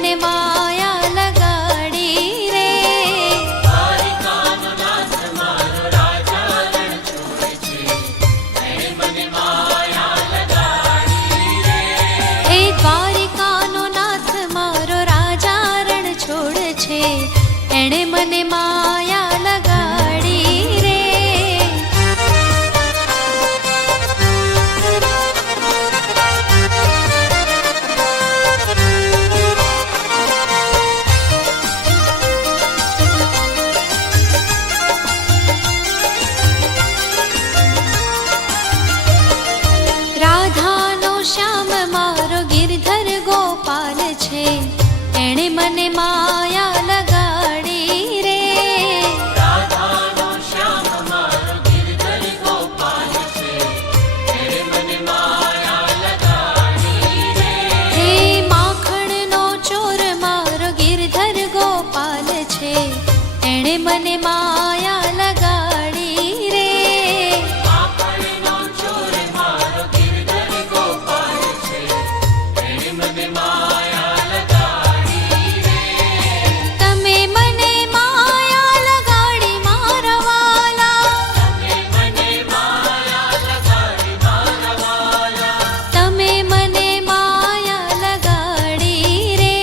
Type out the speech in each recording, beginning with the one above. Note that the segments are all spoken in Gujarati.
મને માયા લગાડી રે. દ્વારિકાનો નાથ મારો રાજા રણ છોડે છે, એણે મને માયા લગાડી રે. એ દ્વારિકાનો નાથ મારો રાજા રણ છોડે છે, એણે મને માયા લગાડી રે. રાધાનો શ્યામ મારો ગિરધર ગોપાલ છે, એણે મને માયા લગાડી રે. રાધાનો શ્યામ મારો ગિરધર ગોપાલ છે, એણે મને માયા લગાડી રે. હે માખણનો ચોર મારો ગિરધર ગોપાલ છે, એણે મને માયા લગાડી રે. માખણનો ચોર મારો ગિરધર ગોપાલ છે, એણે મને માયા લગાડી રે. તમે મને માયા લગાડી મારા વાલા, તમે મને માયા લગાડી મારા વાલા. તમે મને માયા લગાડી રે.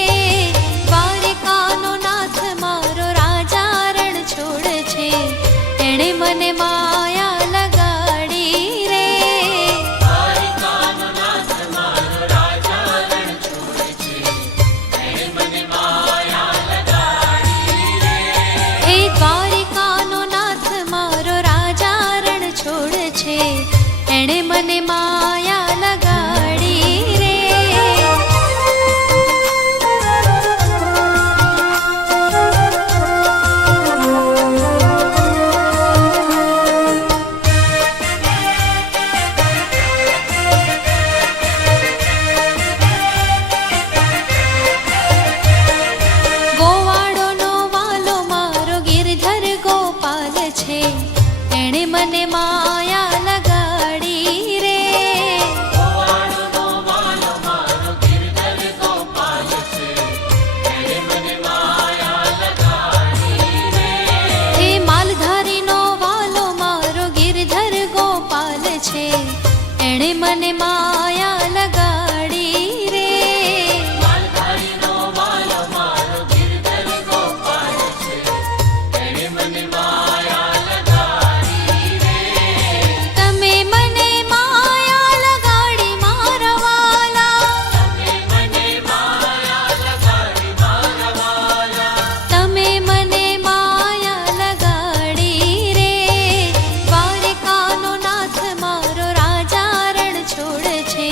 દ્વારિકાનો નાથ મારો રાજા રણ છોડે છે, એણે મને માયા લગાડી રે. દ્વારિકાનો નાથ મારો રાજા રણ છોડે છે, એણે મને માયા લગાડી રે. એ દ્વારિકાનો નાથ મારો રાજા રણ છોડે છે, એણે મને માયા લગાડી રે. ગોવાળોનો વાલો મારો ગિરધર ગોપાલ છે, એણે મને માયા લગાડી રે. ગોવાળનો વાલો મારો ગિરધર ગોપાલ છે, એણે મને માયા લગાડી રે. હે માલધારીનો વાલો મારો ગિરધર ગોપાલ છે, એણે મને માયા લગાડી રે. માલધારીનો વાલો મારો ગિરધર ગોપાલ છે, એણે મને માયા લગાડી રે. તમે મને માયા લગાડી મારા વાલા, તમે મને માયા લગાડી મારા વાલા. તમે મને માયા લગાડી રે. દ્વારિકાનો નાથ મારો રાજા રણ છોડે છે,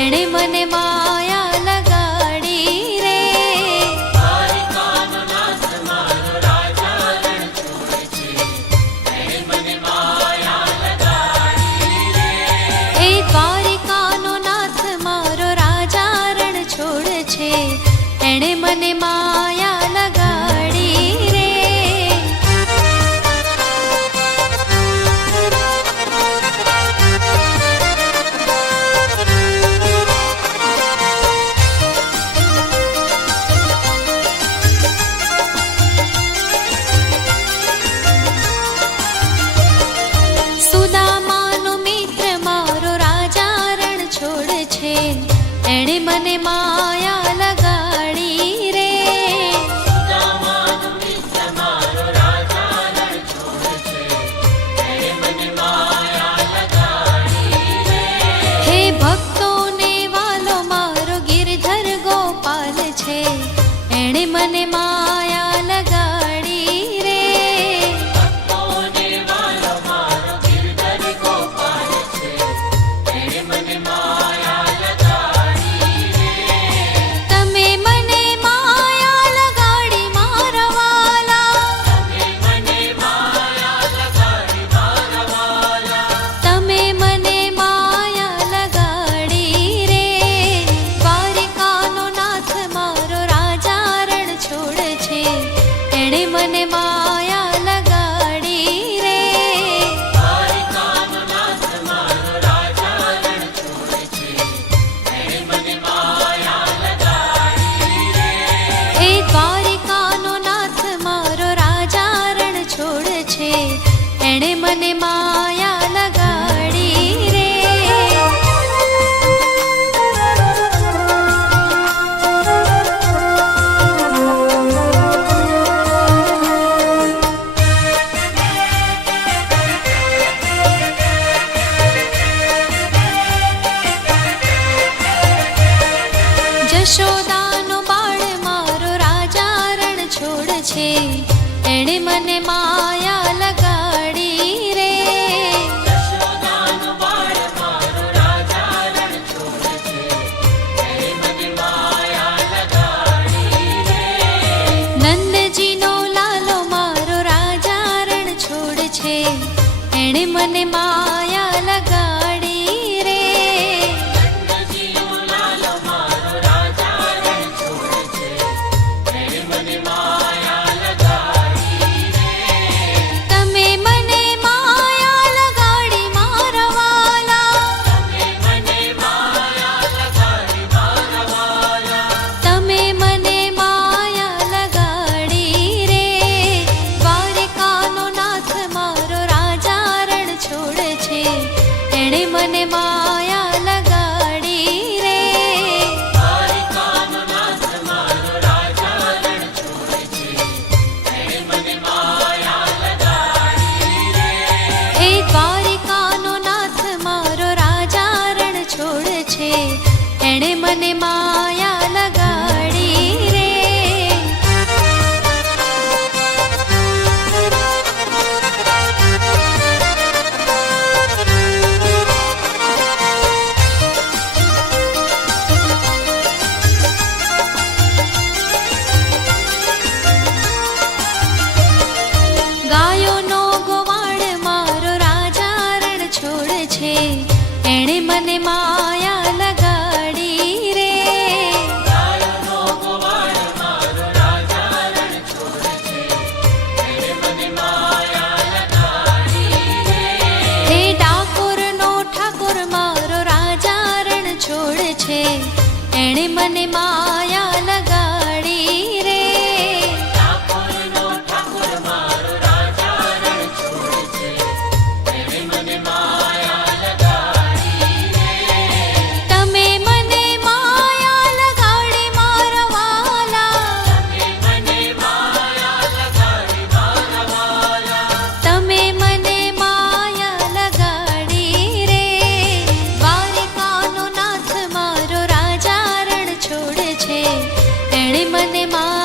એણે મને માયા લગાડી રે. દ્વારિકાનો નાથ મારો રાજા રણ છોડે છે, એણે મને માયા લગાડી રે. એ દ્વારિકાનો નાથ મારો રાજા રણ છોડે છે, એણે મને માયા લગાડી રે. સુદામાનો મિત્ર મારો રાજા રણ છોડે છે, એણે મને માયા લગાડી રે. સુદામાનો મિત્ર મારો રાજા રણ છોડે છે, એણે મને માયા લગાડી રે. હે ભક્તોને વાલો મારો ગિરધર ગોપાલ છે, એણે મને માયા લગાડી રે. ભક્તોને વાલો મારો ગિરધર ગોપાલ છે, એણે મને માયા લગાડી રે. તમે મને માયા લગાડી મારા વાલા, તમે મને માયા લગાડી મારા વાલા. તમે મને માયા લગાડી રે. દ્વારિકાનો નાથ મારો રાજા રણ છોડે છે, છે એણે મને માયા લગાડી રે. યશોદાનો બાળ મારો રાજા રણ છોડે છે, એણે મને માયા લગાડી રે. નંદજીનો લાલો મારો રાજા રણ છોડ છે એણે મને માયા લગાડી રે. નંદજીનો લાલો મારો રાજા રણ છોડે છે, એણે મને માયા લગાડી રે. તમે મને માયા લગાડી મારા વાલા, તમે મને માયા લગાડી મારા વાલા. તમે મને માયા લગાડી રે. દ્વારિકાનો નાથ મારો રાજા રણ છોડ છે એણે મને માયા લગાડી રે. દ્વારિકાનો નાથ મારો રાજા રણ છોડે છે, એણે મને માયા લગાડી રે. એ દ્વારિકાનો નાથ મારો રાજા રણ છોડ છે એણે મને માયા લગાડી રે. ગાયોનો ગોવાળ મારો રાજા રણ છોડ છે એણે મને માયા લગાડી રે. ગાયોનો ગોવાળ મારો રાજા રણ છોડે છે, એણે મને માયા લગાડી રે. હે ડાકોરનો ઠાકોર મારો રાજા રણ છોડ છે એણે મને માયા લગાડી રે. ઠાકોરનો ઠાકોર મારો રાજા રણ છોડે છે, એણે મને માયા લગાડી રે. તમે મને માયા લગાડી મારા વાલા, તમે મને માયા લગાડી મારા વાલા. તમે મને માયા લગાડી રે. દ્વારિકાનો નાથ મારો રાજા રણ છોડ છે એણે મને માયા